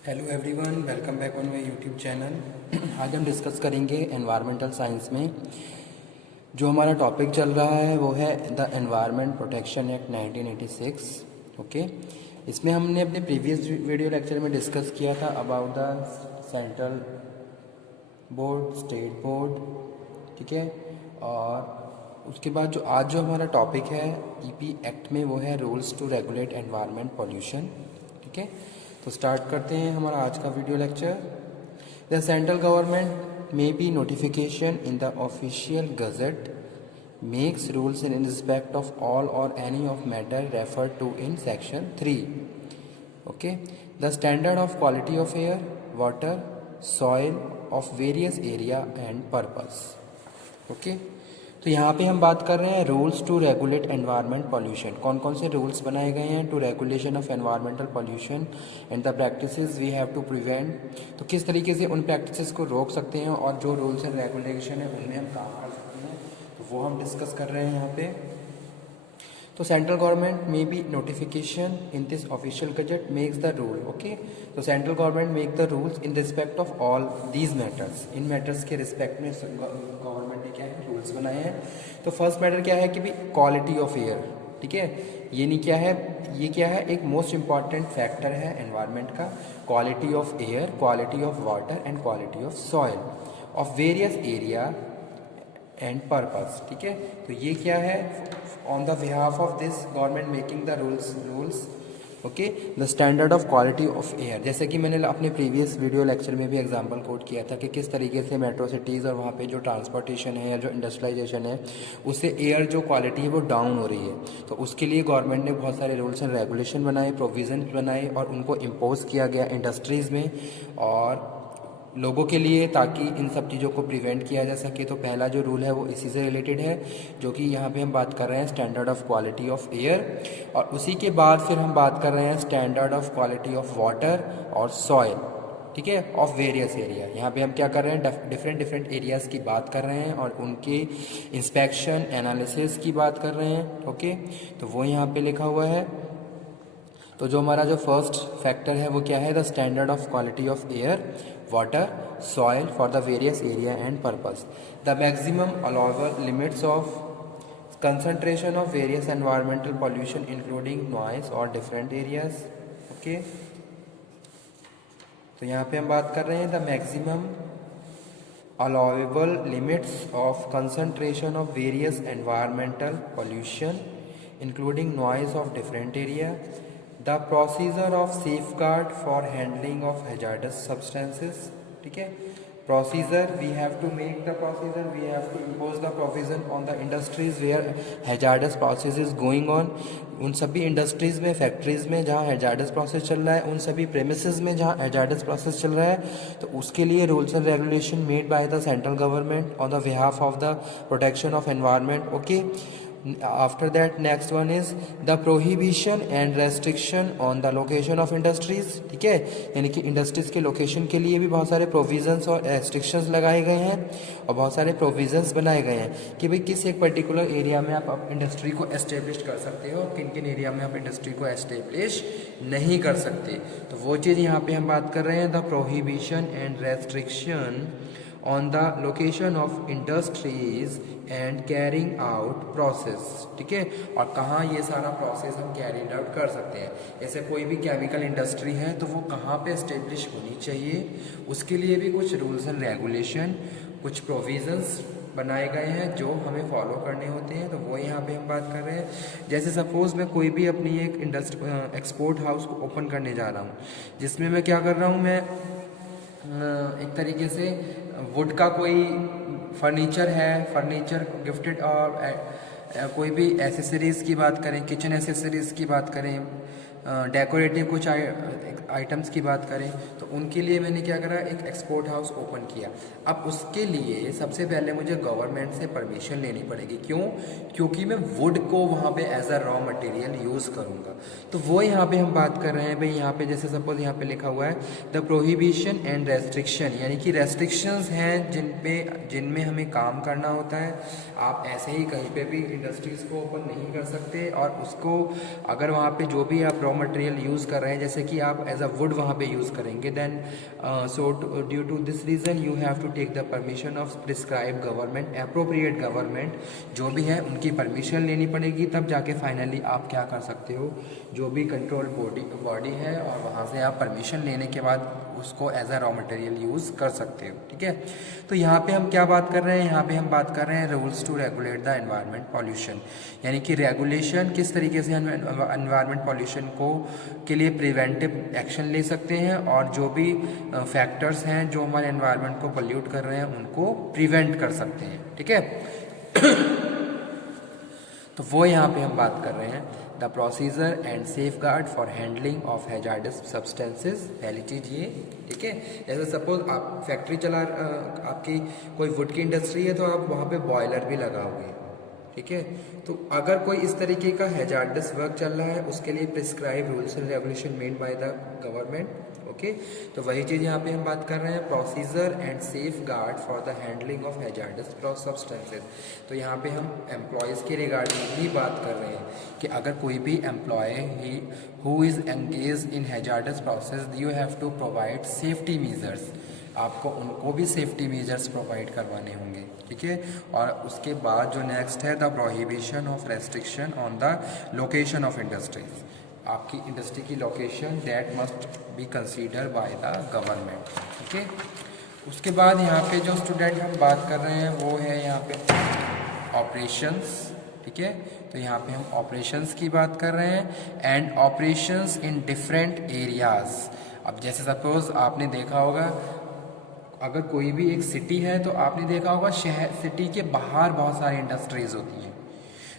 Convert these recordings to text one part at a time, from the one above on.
Hello everyone, welcome back on my YouTube channel. आज हम discuss करेंगे एनवायरमेंटल साइंस में जो हमारा टॉपिक चल रहा है वो है the environment protection act 1986। Okay, इसमें हमने अपने प्रीवियस वीडियो लेक्चर में डिस्कस किया था about the central board, state board, ठीक है। और उसके बाद जो आज जो हमारा टॉपिक है ईपी एक्ट में वो है rules to regulate environment pollution, ठीक है। तो स्टार्ट करते हैं हमारा आज का video lecture. The central government may by notification in the official gazette makes rules in respect of all or any of matter referred to in section 3। Okay, the standard of quality of air, water, soil of various area and purpose. Okay, तो यहाँ पे हम बात कर रहे हैं rules to regulate environment pollution. कौन कौन से रूल्स बनाए गए हैं to regulation of environmental pollution and the practices we have to prevent. तो किस तरीके से उन प्रैक्टिसेस को रोक सकते हैं और जो रूल्स एंड रेगुलेशन है उनमें हम काम कर सकते हैं, तो वो हम डिस्कस कर रहे हैं यहाँ पे। तो central government may by notification in this official gazette makes the rule. Okay, तो central government make the rules in respect of all these matters. इन मैटर्स के रिस्पेक्ट में गवर्नमेंट ने क्या है रूल्स बनाए हैं। तो फर्स्ट मैटर क्या है कि भाई क्वालिटी ऑफ एयर, ठीक है। ये नहीं क्या है, ये क्या है, एक मोस्ट इंपॉर्टेंट फैक्टर है एनवायरनमेंट का। Quality of air, quality of water and quality of soil of various area and purpose, ठीक है। तो ये क्या है, on the behalf of this government making the rules. Okay, the standard of quality of air, जैसे कि मैंने अपने प्रीवियस वीडियो लेक्चर में भी एग्जांपल कोट किया था कि किस तरीके से मेट्रो सिटीज़ और वहाँ पे जो ट्रांसपोर्टेशन है या जो इंडस्ट्रियलाइजेशन है उससे एयर जो क्वालिटी है वो डाउन हो रही है। तो उसके लिए गवर्नमेंट ने बहुत सारे रूल्स एंड रेगुलेशन बनाए, प्रोविज़न बनाए और उनको इम्पोज किया गया इंडस्ट्रीज़ में और लोगों के लिए, ताकि इन सब चीज़ों को प्रिवेंट किया जा सके। तो पहला जो रूल है वो इसी से रिलेटेड है, जो कि यहाँ पे हम बात कर रहे हैं standard of quality of air. और उसी के बाद फिर हम बात कर रहे हैं standard of quality of water और सॉइल, ठीक है, ऑफ वेरियस एरिया। यहाँ पे हम क्या कर रहे हैं, डिफरेंट एरियाज़ की बात कर रहे हैं और उनके इंस्पेक्शन एनालिसिस की बात कर रहे हैं। ओके, तो वो यहाँ पे लिखा हुआ है। तो जो हमारा जो फर्स्ट फैक्टर है वो क्या है, the standard of quality of air, water, soil for the various area and purpose, the maximum allowable limits of concentration of various environmental pollution including noise और डिफरेंट एरियाज। ओके, तो यहाँ पे हम बात कर रहे हैं the maximum allowable limits of concentration of various environmental pollution including noise of different area, the procedure of safeguard for handling of hazardous substances, ठीक है। procedure, we have to make the procedure, we have to impose the provision on the industries where hazardous process is going on। उन सभी industries में, factories में जहाँ hazards process चल रहा है, उन सभी प्रेमिसेस में जहाँ हैजार्डस प्रोसेस चल रहा है, तो उसके लिए rules and regulation made by the central government on the behalf of the protection of environment. Okay, after that next one is the prohibition and restriction on the location of industries, ठीक है। यानी कि industries के location के लिए भी बहुत सारे प्रोविजंस और रेस्ट्रिक्शंस लगाए गए हैं और बहुत सारे प्रोविजंस बनाए गए हैं कि भाई किस एक पर्टिकुलर एरिया में आप इंडस्ट्री को एस्टेब्लिश कर सकते हो, किन किन एरिया में आप इंडस्ट्री को एस्टेब्लिश नहीं कर सकते। तो वो चीज़ यहाँ पे हम बात कर रहे हैं, the prohibition and restriction on the location of industries and carrying out process, ठीक है। और कहाँ ये सारा प्रोसेस हम कैरी आउट कर सकते हैं, जैसे कोई भी केमिकल इंडस्ट्री है तो वो कहाँ पे एस्टेब्लिश होनी चाहिए, उसके लिए भी कुछ रूल्स एंड रेगुलेशन, कुछ प्रोविजंस बनाए गए हैं जो हमें फॉलो करने होते हैं। तो वो यहाँ पे हम बात कर रहे हैं। जैसे सपोज मैं कोई भी अपनी एक एक्सपोर्ट हाउस को ओपन करने जा रहा हूँ, जिसमें मैं क्या कर रहा हूँ, मैं एक तरीके से वुड का कोई फर्नीचर है, फर्नीचर गिफ्टेड, और कोई भी एसेसरीज़ की बात करें, किचन एसेसरीज़ की बात करें, डेकोरेटिव कुछ आइटम्स की बात करें, तो उनके लिए मैंने क्या करा, एक एक्सपोर्ट हाउस ओपन किया। अब उसके लिए सबसे पहले मुझे गवर्नमेंट से परमिशन लेनी पड़ेगी। क्यों? क्योंकि मैं वुड को वहाँ पे as a raw material use करूँगा। तो वो यहाँ पे हम बात कर रहे हैं भाई, यहाँ पे जैसे सपोज यहाँ पे लिखा हुआ है द प्रोहिबिशन एंड रेस्ट्रिक्शन, यानी कि रेस्ट्रिक्शंस हैं जिनमें हमें काम करना होता है। आप ऐसे ही कहीं पे भी इंडस्ट्रीज़ को ओपन नहीं कर सकते, और उसको अगर वहाँ पे जो भी आप रॉ मटेरियल यूज़ कर रहे हैं, जैसे कि आप एज अ वुड वहाँ पे यूज़ करेंगे, then so due to this reason you have to take the permission of prescribe government, appropriate government जो भी है उनकी परमिशन लेनी पड़ेगी, तब जाके फाइनली आप क्या कर सकते हो, जो भी कंट्रोल बॉडी है और वहाँ से आप परमिशन लेने के बाद उसको as a raw material use कर सकते हो। ठीक है, तो यहाँ पे हम क्या बात कर रहे हैं, यहाँ पे हम बात कर रहे हैं rules to regulate the environment pollution, यानी कि रेगुलेशन किस तरीके से एनवायरनमेंट पॉल्यूशन को के लिए प्रिवेंटिव एक्शन ले सकते हैं, और जो भी फैक्टर्स हैं जो हमारे एनवायरनमेंट को पोल्यूट कर रहे हैं उनको प्रिवेंट कर सकते हैं। ठीक है तो वो यहाँ पे हम बात कर रहे हैं the procedure and safe guard for handling of hazards substances. पहली चीज़ ये, ठीक है, जैसे सपोज आप फैक्ट्री आपकी कोई वुड की इंडस्ट्री है तो आप वहाँ पे बॉयलर भी लगाओगे। ठीक है, तो अगर कोई इस तरीके का हैजार्डस वर्क चल रहा है उसके लिए prescribe rules and regulation made by the government. Okay, तो वही चीज़ यहाँ पे हम बात कर रहे हैं procedure and safe guard for the handling of hazards substances. तो यहाँ पे हम एम्प्लॉयज़ के रिगार्डिंग ही बात कर रहे हैं कि अगर कोई भी employ he who is engage in hazardous process you have to provide safety measures, आपको उनको भी सेफ्टी मेजर्स प्रोवाइड करवाने होंगे। ठीक है, और उसके बाद जो नेक्स्ट है the prohibition of restriction on the location of industries, आपकी इंडस्ट्री की location that must be consider by the government. ठीक है, उसके बाद यहाँ पे जो स्टूडेंट हम बात कर रहे हैं वो है यहाँ पे ऑपरेशंस। ठीक है, तो यहाँ पे हम ऑपरेशंस की बात कर रहे हैं and operations in different areas. अब जैसे सपोज आपने देखा होगा अगर कोई भी एक सिटी है तो आपने देखा होगा शहर सिटी के बाहर बहुत सारी इंडस्ट्रीज होती हैं,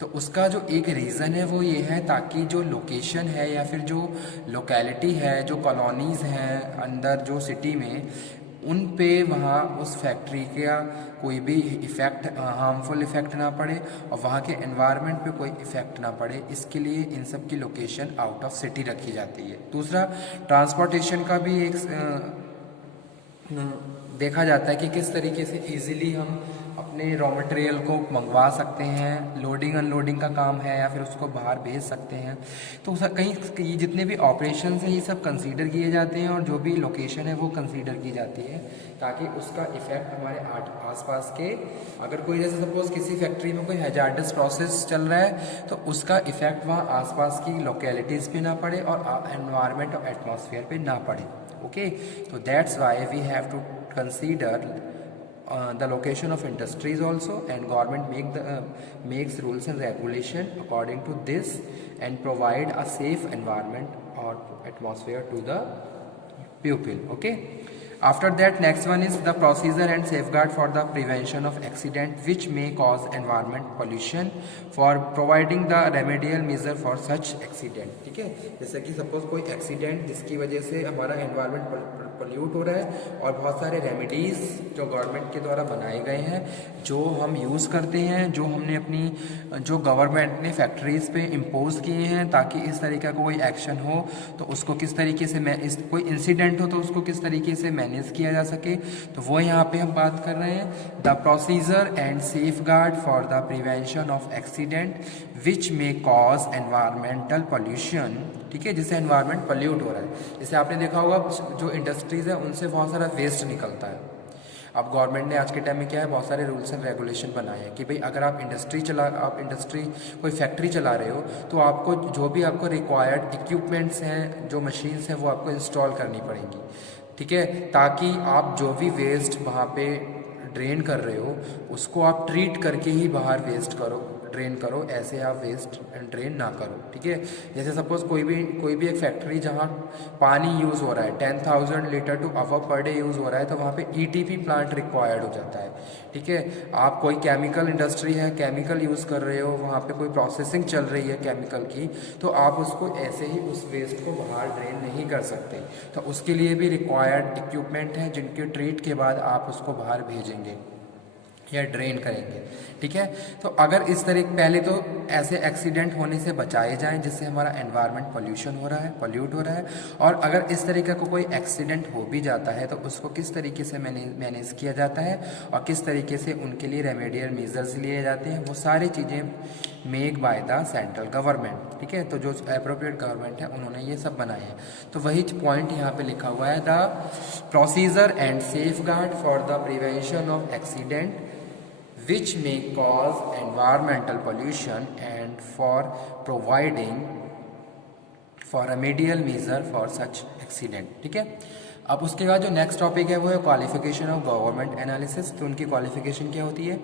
तो उसका जो एक रीज़न है वो ये है ताकि जो लोकेशन है या फिर जो लोकेलिटी है, जो कॉलोनीज़ हैं अंदर जो सिटी में, उन पे वहाँ उस फैक्ट्री का कोई भी इफ़ेक्ट, हार्मफुल इफ़ेक्ट ना पड़े और वहाँ के एनवायरनमेंट पे कोई इफ़ेक्ट ना पड़े, इसके लिए इन सब की लोकेशन आउट ऑफ सिटी रखी जाती है। दूसरा, ट्रांसपोर्टेशन का भी एक देखा जाता है कि किस तरीके से इजीली हम अपने रॉ मटेरियल को मंगवा सकते हैं, लोडिंग अनलोडिंग का काम है या फिर उसको बाहर भेज सकते हैं। तो कहीं जितने भी ऑपरेशन हैं ये सब कंसीडर किए जाते हैं और जो भी लोकेशन है वो कंसीडर की जाती है ताकि उसका इफ़ेक्ट हमारे आसपास के, अगर कोई जैसे सपोज किसी फैक्ट्री में कोई हैजार्डस प्रोसेस चल रहा है तो उसका इफ़ेक्ट वहाँ आसपास की लोकेलिटीज़ पे ना पड़े और एनवायरनमेंट और एटमॉस्फेयर पे ना पड़े। Okay, so that's why we have to consider the location of industries also, and government makes rules and regulation according to this and provide a safe environment or atmosphere to the pupil. Okay, after that next one is the procedure and safeguard for the prevention of accident which may cause environment pollution for providing the remedial measure for such accident। ठीक है, जैसे कि suppose कोई accident जिसकी वजह से हमारा environment pollute हो रहा है और बहुत सारे रेमेडीज़ जो गवर्नमेंट के द्वारा बनाए गए हैं जो हम यूज़ करते हैं, जो हमने अपनी जो गवर्नमेंट ने फैक्ट्रीज़ पे इम्पोज किए हैं ताकि इस तरीके का कोई एक्शन हो तो उसको किस तरीके से कोई इंसिडेंट हो तो उसको किस तरीके से मैनेज किया जा सके। तो वो यहाँ पे हम बात कर रहे हैं the procedure and safe guard for the prevention of accident which may cause environmental pollution. ठीक है, जिससे एनवायरनमेंट पोल्यूट हो रहा है। जैसे आपने देखा होगा जो इंडस्ट्रीज़ है उनसे बहुत सारा वेस्ट निकलता है। अब गवर्नमेंट ने आज के टाइम में क्या है, बहुत सारे रूल्स एंड रेगुलेशन बनाए हैं कि भाई अगर आप इंडस्ट्री कोई फैक्ट्री चला रहे हो तो आपको जो भी आपको रिक्वायर्ड इक्विपमेंट्स हैं, जो मशीन्स हैं वो आपको इंस्टॉल करनी पड़ेंगी। ठीक है, ताकि आप जो भी वेस्ट वहाँ पे ड्रेन कर रहे हो उसको आप ट्रीट करके ही बाहर ड्रेन करो, ऐसे आप वेस्ट ड्रेन ना करो। ठीक है, जैसे सपोज कोई भी एक फैक्ट्री जहाँ पानी यूज़ हो रहा है 10,000 litre to above per day use हो रहा है तो वहाँ पे ईटीपी प्लांट रिक्वायर्ड हो जाता है। ठीक है, आप कोई केमिकल इंडस्ट्री है, केमिकल यूज़ कर रहे हो, वहाँ पे कोई प्रोसेसिंग चल रही है केमिकल की, तो आप उसको ऐसे ही उस वेस्ट को बाहर ड्रेन नहीं कर सकते। तो उसके लिए भी रिक्वायर्ड इक्विपमेंट हैं जिनके ट्रीट के बाद आप उसको बाहर भेजेंगे या ड्रेन करेंगे। ठीक है, तो अगर इस तरह पहले तो ऐसे एक्सीडेंट होने से बचाए जाएं जिससे हमारा एनवायरनमेंट पोल्यूट हो रहा है, और अगर इस तरीके का कोई एक्सीडेंट हो भी जाता है तो उसको किस तरीके से मैनेज किया जाता है और किस तरीके से उनके लिए रेमेडियल मेजर्स लिए जाते हैं, वो सारी चीज़ें make by the central government. ठीक है, तो जो अप्रोप्रिएट गवर्नमेंट है उन्होंने ये सब बनाए हैं। तो वही पॉइंट यहाँ पे लिखा हुआ है, the procedure and safe guard for the prevention of accident which may cause environmental pollution and for providing for remedial measure for such accident। ठीक है, अब उसके बाद जो नेक्स्ट टॉपिक है वो है क्वालिफिकेशन ऑफ गवर्नमेंट एनालिसिस। तो उनकी क्वालिफिकेशन क्या होती है?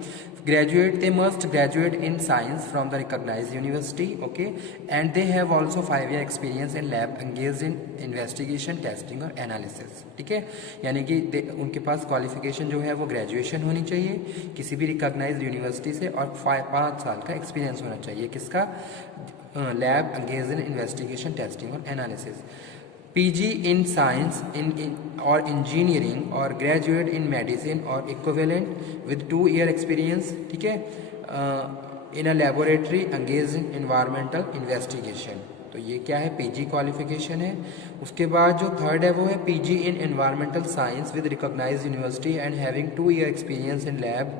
Graduate, they must graduate in science from the recognised university, okay, and they have also 5 year experience in lab engaged in investigation, testing और एनालिसिस। ठीक है, यानी कि उनके पास क्वालिफिकेशन जो है वो ग्रेजुएशन होनी चाहिए किसी भी रिकॉग्नाइज्ड यूनिवर्सिटी से, और 5 साल का एक्सपीरियंस होना चाहिए किसका? Lab engaged in investigation, testing और analysis. PG in science or engineering or graduate in medicine or equivalent with 2 year experience। ठीक है, in a laboratory engaged in environmental investigation। तो ये क्या है? PG क्वालिफिकेशन है। उसके बाद जो थर्ड है वो है PG in environmental science with recognized university and having 2 year experience in lab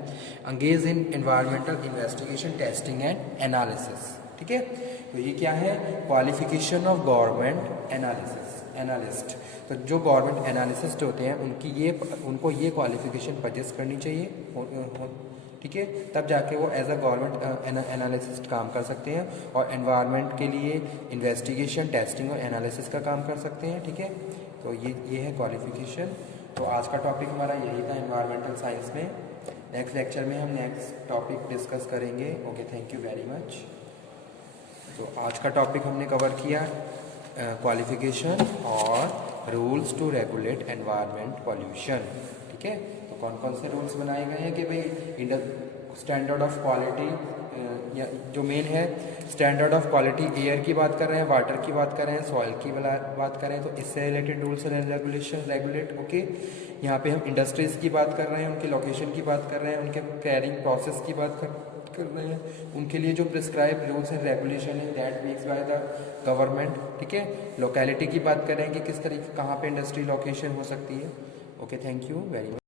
engaged in environmental investigation, testing and analysis। ठीक है, तो ये क्या है? Qualification of government analyst. तो जो गवर्नमेंट एनालिसिस्ट होते हैं उनको ये क्वालिफिकेशन परचेस करनी चाहिए। ठीक है, तब जाके वो एज अ गवर्नमेंट एनालिसिस्ट काम कर सकते हैं और एनवायरनमेंट के लिए इन्वेस्टिगेशन, टेस्टिंग और एनालिसिस का काम कर सकते हैं। ठीक है, तो ये है क्वालिफिकेशन। तो आज का टॉपिक हमारा यही था एनवायरमेंटल साइंस में। नेक्स्ट लेक्चर में हम नेक्स्ट टॉपिक डिस्कस करेंगे। Okay, thank you very much. तो आज का टॉपिक हमने कवर किया क्वालिफिकेशन और rules to regulate environment pollution. ठीक है, तो कौन कौन से रूल्स बनाए गए हैं कि भाई स्टैंडर्ड ऑफ क्वालिटी, या जो मेन है स्टैंडर्ड ऑफ क्वालिटी, एयर की बात कर रहे हैं, वाटर की बात कर रहे हैं, सॉइल की बात करें, तो इससे related rules and regulate. Okay, यहाँ पे हम इंडस्ट्रीज़ की बात कर रहे हैं, उनकी लोकेशन की बात कर रहे हैं, उनके कैरिंग प्रोसेस की बात कर रहे हैं, उनके लिए जो प्रिस्क्राइब रूल्स एंड रेगुलेशन है that makes by the government. ठीक है, लोकेलिटी की बात करें कि किस तरीके कहाँ पे इंडस्ट्री लोकेशन हो सकती है। Okay, thank you very much.